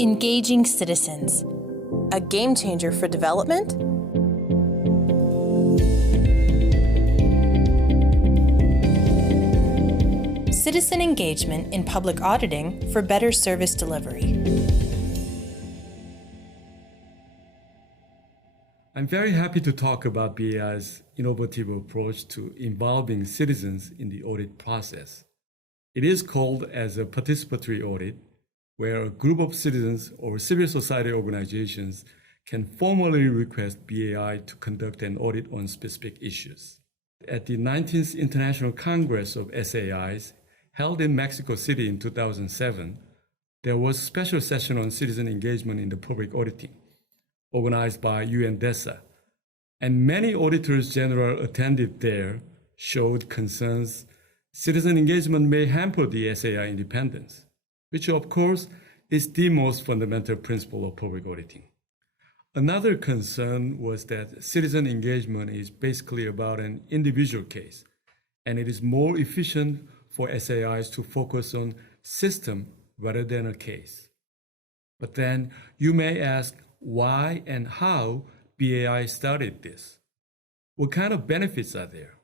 Engaging citizens, a game changer for development? Citizen engagement in public auditing for better service delivery. I'm very happy to talk about BAI's innovative approach to involving citizens in the audit process. It is called as a participatory audit, where a group of citizens or civil society organizations can formally request BAI to conduct an audit on specific issues. At the 19th International Congress of SAIs, held in Mexico City in 2007, there was a special session on citizen engagement in the public auditing, organized by UNDESA, and many auditors general attended there showed concerns citizen engagement may hamper the SAI independence, which of course is the most fundamental principle of public auditing. Another concern was that citizen engagement is basically about an individual case, and it is more efficient for SAIs to focus on system rather than a case. But then you may ask why and how BAI started this. What kind of benefits are there?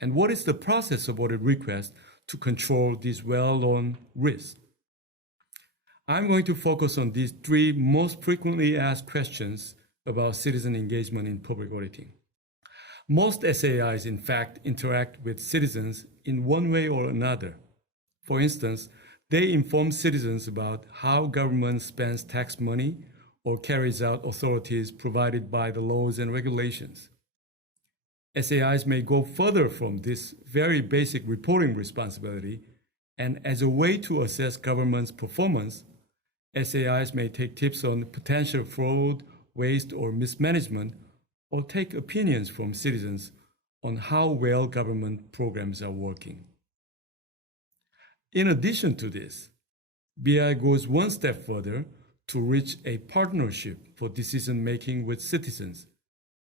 And what is the process of audit request to control these well-known risks? I'm going to focus on these three most frequently asked questions about citizen engagement in public auditing. Most SAIs, in fact, interact with citizens in one way or another. For instance, they inform citizens about how government spends tax money or carries out authorities provided by the laws and regulations. SAIs may go further from this very basic reporting responsibility, and as a way to assess government's performance, SAIs may take tips on potential fraud, waste, or mismanagement, or take opinions from citizens on how well government programs are working. In addition to this, BI goes one step further to reach a partnership for decision-making with citizens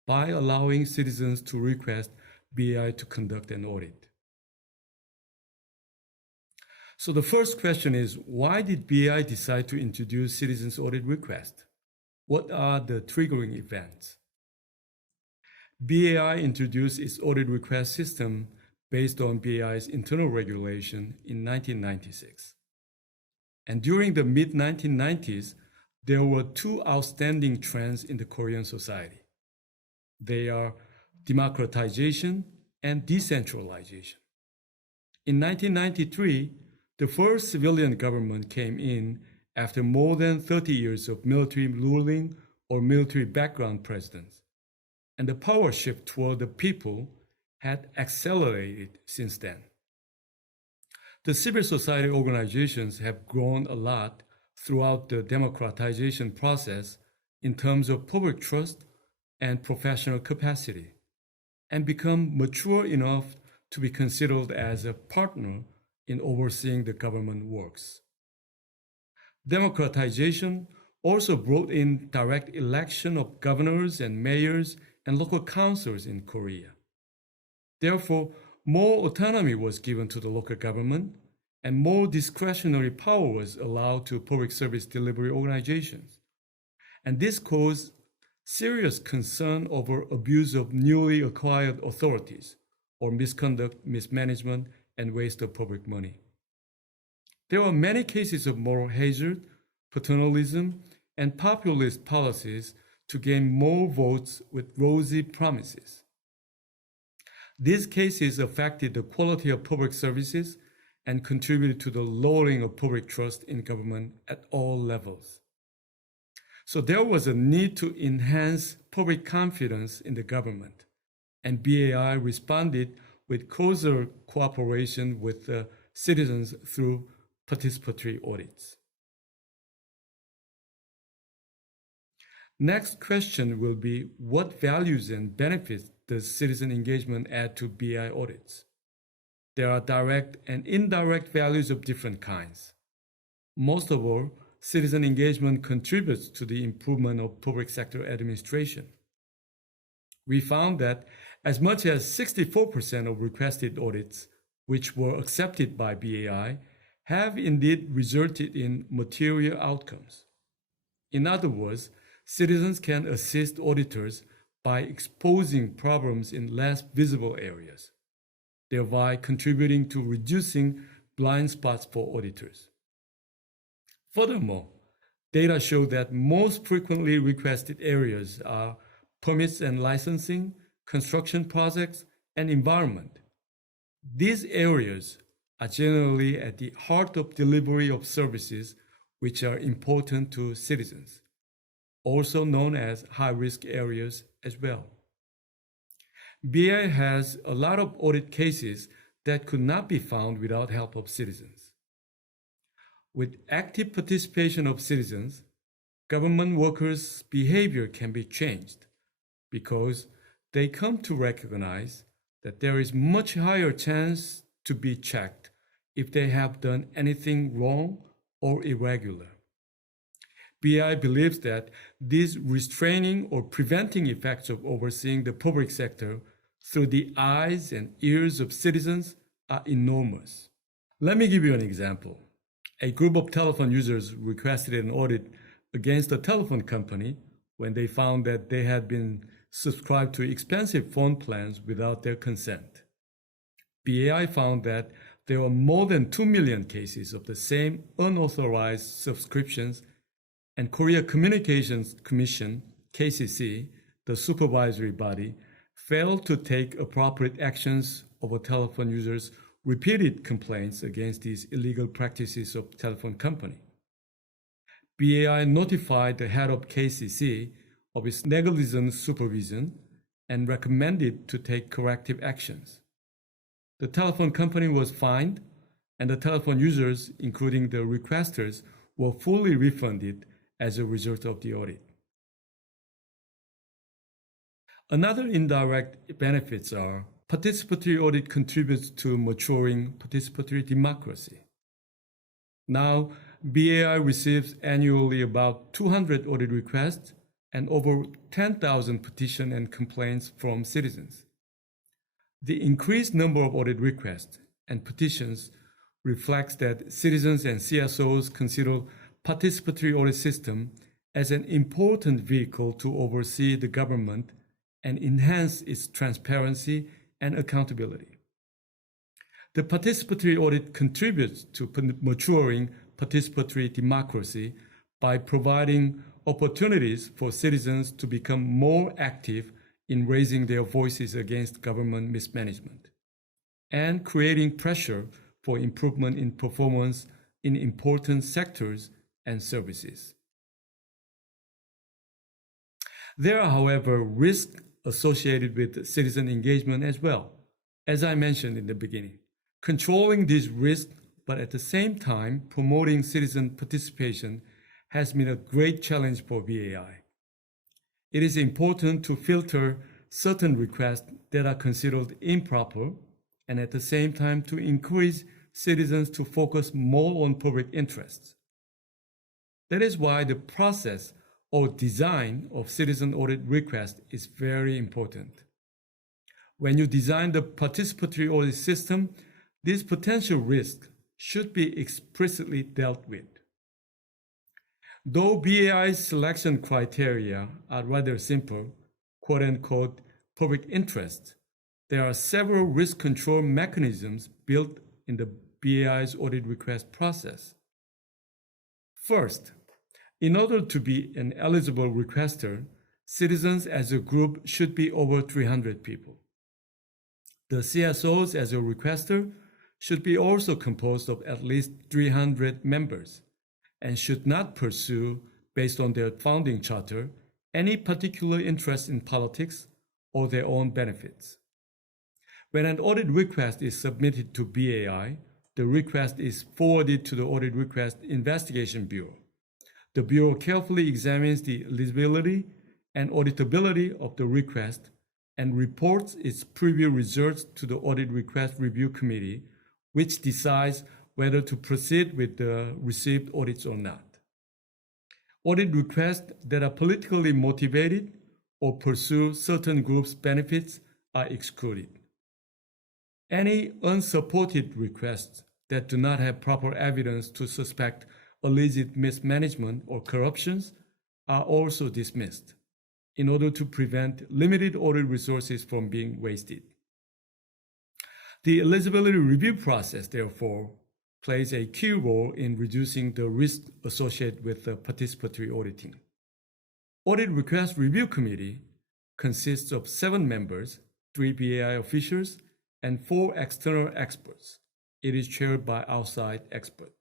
by allowing citizens to request BI to conduct an audit. So the first question is, why did BI decide to introduce citizens audit request? What are the triggering events? BAI introduced its audit request system based on BAI's internal regulation in 1996. And during the mid-1990s, there were two outstanding trends in the Korean society. They are democratization and decentralization. In 1993, the first civilian government came in after more than 30 years of military ruling or military background presidents, and the power shift toward the people had accelerated since then. The civil society organizations have grown a lot throughout the democratization process in terms of public trust and professional capacity, and become mature enough to be considered as a partner in overseeing the government works. Democratization also brought in direct election of governors and mayors and local councils in Korea. Therefore, more autonomy was given to the local government, and more discretionary power was allowed to public service delivery organizations. And this caused serious concern over abuse of newly acquired authorities, or misconduct, mismanagement, and waste of public money. There are many cases of moral hazard, paternalism, and populist policies to gain more votes with rosy promises. These cases affected the quality of public services and contributed to the lowering of public trust in government at all levels. So there was a need to enhance public confidence in the government, and BAI responded with closer cooperation with the citizens through participatory audits. Next question will be, what values and benefits does citizen engagement add to BI audits? There are direct and indirect values of different kinds. Most of all, citizen engagement contributes to the improvement of public sector administration. We found that as much as 64% of requested audits, which were accepted by BAI, have indeed resulted in material outcomes. In other words, citizens can assist auditors by exposing problems in less visible areas, thereby contributing to reducing blind spots for auditors. Furthermore, data show that most frequently requested areas are permits and licensing, construction projects, and environment. These areas are generally at the heart of delivery of services which are important to citizens, also known as high-risk areas as well. BI has a lot of audit cases that could not be found without help of citizens. With active participation of citizens, government workers' behavior can be changed because they come to recognize that there is much higher chance to be checked if they have done anything wrong or irregular. BI believes that these restraining or preventing effects of overseeing the public sector through the eyes and ears of citizens are enormous. Let me give you an example. A group of telephone users requested an audit against a telephone company when they found that they had been subscribed to expensive phone plans without their consent. BAI found that there were more than 2 million cases of the same unauthorized subscriptions, and Korea Communications Commission, KCC, the supervisory body, failed to take appropriate actions over telephone users' repeated complaints against these illegal practices of telephone company. BAI notified the head of KCC of its negligent supervision and recommended to take corrective actions. The telephone company was fined, and the telephone users, including the requesters, were fully refunded as a result of the audit. Another indirect benefits are participatory audit contributes to maturing participatory democracy. Now, BAI receives annually about 200 audit requests and over 10,000 petitions and complaints from citizens. The increased number of audit requests and petitions reflects that citizens and CSOs consider participatory audit system as an important vehicle to oversee the government and enhance its transparency and accountability. The participatory audit contributes to maturing participatory democracy by providing opportunities for citizens to become more active in raising their voices against government mismanagement and creating pressure for improvement in performance in important sectors and services. There are, however, risks associated with citizen engagement as well, as I mentioned in the beginning. Controlling these risks, but at the same time promoting citizen participation, has been a great challenge for BAI. It is important to filter certain requests that are considered improper and at the same time to encourage citizens to focus more on public interests. That is why the process or design of citizen audit request is very important. When you design the participatory audit system, these potential risks should be explicitly dealt with. Though BAI's selection criteria are rather simple, quote-unquote, public interest, there are several risk control mechanisms built in the BAI's audit request process. First, in order to be an eligible requester, citizens as a group should be over 300 people. The CSOs as a requester should be also composed of at least 300 members and should not pursue, based on their founding charter, any particular interest in politics or their own benefits. When an audit request is submitted to BAI, the request is forwarded to the Audit Request Investigation Bureau. The Bureau carefully examines the eligibility and auditability of the request and reports its preview results to the Audit Request Review Committee, which decides whether to proceed with the received audits or not. Audit requests that are politically motivated or pursue certain groups' benefits are excluded. Any unsupported requests that do not have proper evidence to suspect alleged mismanagement or corruptions are also dismissed in order to prevent limited audit resources from being wasted. The eligibility review process, therefore, plays a key role in reducing the risk associated with participatory auditing. Audit Request Review Committee consists of 7 members, 3 BAI officials, and 4 external experts. It is chaired by outside expert.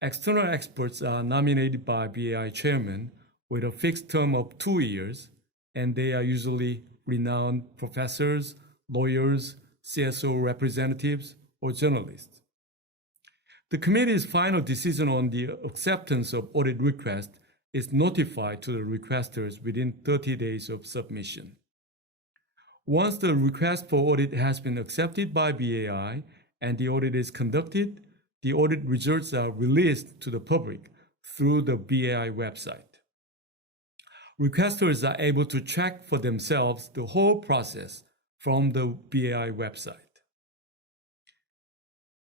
External experts are nominated by BAI chairman with a fixed term of 2 years, and they are usually renowned professors, lawyers, CSO representatives, or journalists. The committee's final decision on the acceptance of audit request is notified to the requesters within 30 days of submission. Once the request for audit has been accepted by BAI and the audit is conducted, the audit results are released to the public through the BAI website. Requesters are able to track for themselves the whole process from the BAI website.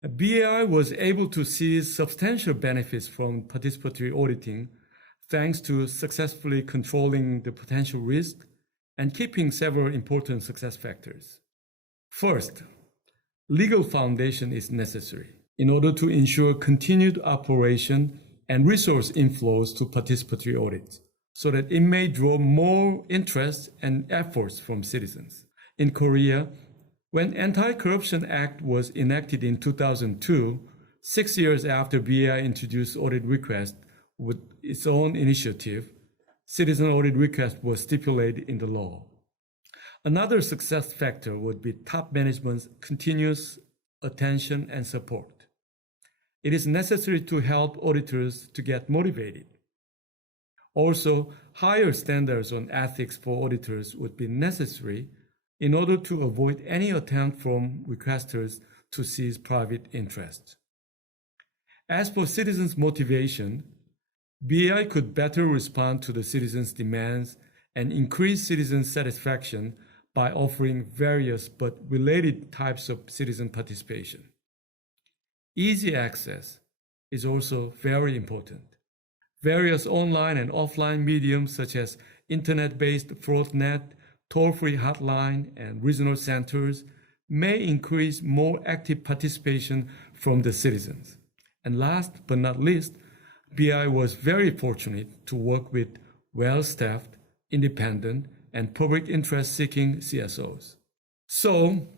BAI was able to seize substantial benefits from participatory auditing thanks to successfully controlling the potential risk and keeping several important success factors. First, legal foundation is necessary in order to ensure continued operation and resource inflows to participatory audits, so that it may draw more interest and efforts from citizens. In Korea, when Anti-Corruption Act was enacted in 2002, 6 years after BAI introduced audit request with its own initiative, citizen audit request was stipulated in the law. Another success factor would be top management's continuous attention and support. It is necessary to help auditors to get motivated. Also, higher standards on ethics for auditors would be necessary in order to avoid any attempt from requesters to seize private interest. As for citizens' motivation, BAI could better respond to the citizens' demands and increase citizen satisfaction by offering various but related types of citizen participation. Easy access is also very important. Various online and offline mediums such as internet-based fraudnet, toll-free hotline, and regional centers may increase more active participation from the citizens. And last but not least, BI was very fortunate to work with well-staffed, independent, and public interest-seeking CSOs. So,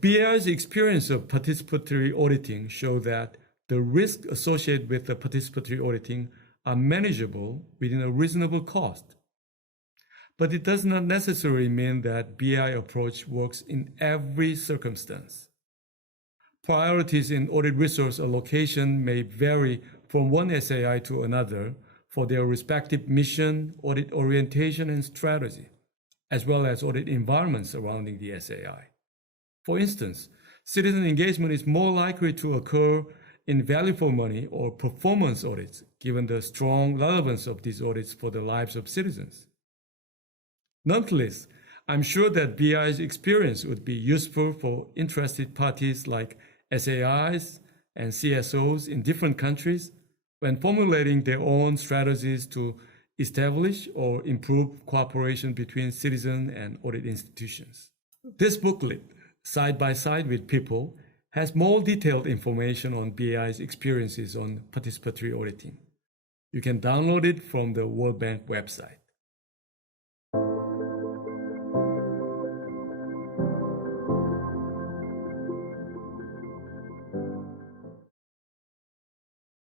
BI's experience of participatory auditing show that the risks associated with the participatory auditing are manageable within a reasonable cost. But it does not necessarily mean that BI approach works in every circumstance. Priorities in audit resource allocation may vary from one SAI to another for their respective mission, audit orientation, and strategy, as well as audit environment surrounding the SAI. For instance, citizen engagement is more likely to occur in value for money or performance audits, given the strong relevance of these audits for the lives of citizens. Nonetheless, I'm sure that BI's experience would be useful for interested parties like SAIs and CSOs in different countries when formulating their own strategies to establish or improve cooperation between citizen and audit institutions. This booklet, Side by Side with People, has more detailed information on BI's experiences on participatory auditing. You can download it from the World Bank website.